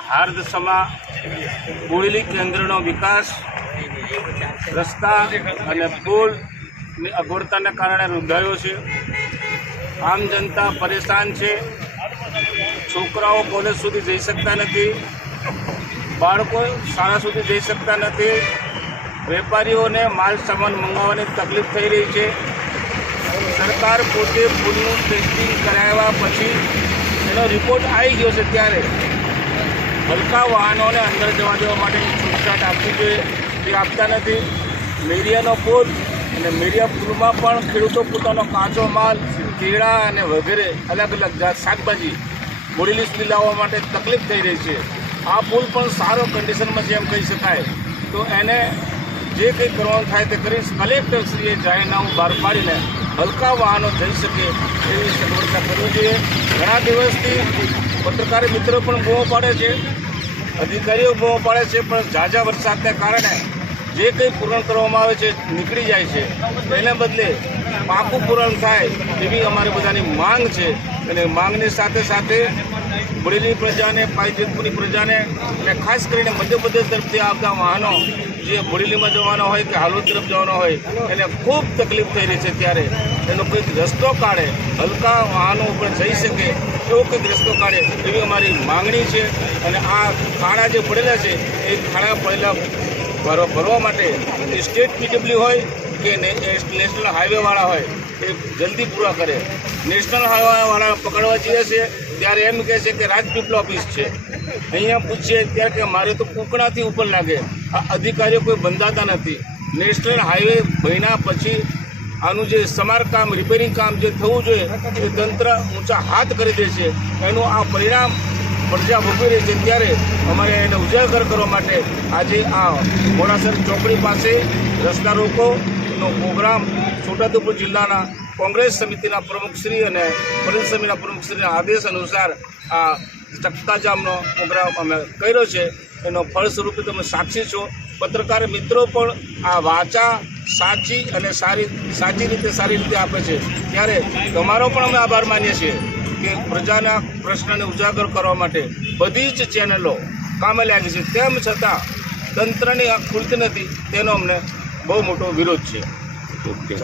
હાર્દસમાં બોડેલી કેન્દ્રનો વિકાસ રસ્તા અને પુલની અગવડતાને કારણે રૂંધાયો છે। આમ જનતા પરેશાન છે। છોકરાઓ કોલેજ સુધી જઈ શકતા નથી, બાળકો શાળા સુધી જઈ શકતા નથી, વેપારીઓને માલ સામાન મંગાવવાની તકલીફ થઈ રહી છે। સરકાર પોતે પુલનું ટેસ્ટિંગ કરાવ્યા પછી એનો રિપોર્ટ આવી ગયો છે ત્યારે હલકા વાહનોને અંદર જવા દેવા માટેની છૂટછાટ આપવી જોઈએ, તે આપતા નથી। મેરિયાનો પુલ અને મેરિયા પુલમાં પણ ખેડૂતો પોતાનો કાચો માલ, કેળા અને વગેરે અલગ અલગ જાત શાકભાજી બોડેલી સુધી લાવવા માટે તકલીફ થઈ રહી છે। આ પુલ પણ સારો કન્ડિશનમાં છે એમ કહી શકાય, તો એને જે કંઈ કરવાનું થાય તે કરી કલેક્ટરશ્રીએ જાહેરનામું બહાર પાડીને હલકા વાહનો જઈ શકે એવી સગવડતા કરવી જોઈએ। ઘણા દિવસથી પત્રકાર મિત્રો પણ બૂમો પાડે છે, અધિકારીઓ બૂમો પાડે છે, પણ ઝાઝા વરસાદને કારણે જે કંઈ પૂરણ કરવામાં આવે છે નીકળી જાય છે। એને બદલે પાકું પૂરણ થાય એવી અમારી બધાની માંગ છે અને માંગની સાથે સાથે બોડેલી પ્રજાને, પાયજેતપુરની પ્રજાને અને ખાસ કરીને મધ્યપ્રદેશ તરફથી આવતા વાહનો જે બોડેલીમાં જવાના હોય કે હાલોદ તરફ જવાના હોય એને ખૂબ તકલીફ થઈ રહી છે, ત્યારે એનો કંઈક રસ્તો કાઢે, હલકા વાહનો ઉપર જઈ શકે એવો કંઈક રસ્તો કાઢે એવી અમારી માંગણી છે। અને આ ખાડા જે પડેલા છે એ ખાડા પડેલા ભરવા માટે સ્ટેટ PW હોય કે નેશનલ હાઈવેવાળા હોય એ જલ્દી પૂરા કરે। નેશનલ હાઈવેવાળા પકડવા જઈએ છે ત્યારે એમ કહે છે કે રાજપીપળા ઓફિસ છે, અહીંયા પૂછીએ ત્યારે કે મારે તો કુકડાથી ઉપર લાગે। આ અધિકારીઓ કોઈ બંધાતા નથી। નેશનલ હાઈવે બન્યા પછી આનું જે સમારકામ, રિપેરિંગ કામ જે થવું જોઈએ એ તંત્ર ઊંચા હાથ કરી દે છે, એનું આ પરિણામ પ્રજા ભોગવી રહી છે। ત્યારે અમારે એને ઉજાગર કરવા માટે આજે આ મોડાસર ચોકડી પાસે રસ્તા રોકોનો પ્રોગ્રામ છોટાઉદેપુર જિલ્લાના કોંગ્રેસ સમિતિના પ્રમુખશ્રી અને પરિષદ સમિતિના પ્રમુખશ્રીના આદેશ અનુસાર આ ચક્કાજામનો પ્રોગ્રામ અમે કર્યો છે। એનો ફળ સ્વરૂપે તમે સાક્ષી છો। પત્રકાર મિત્રો પણ આ વાચા સાચી અને સાચી રીતે આપે છે, ત્યારે તમારો પણ અમે આભાર માનીએ છીએ કે પ્રજાના પ્રશ્નને ઉજાગર કરવા માટે બધી જ ચેનલો કામે લાગી છે, તેમ છતાં તંત્રની આંખ ખુલતી નથી, તેનો અમને બહુ મોટો વિરોધ છે। ઓકે।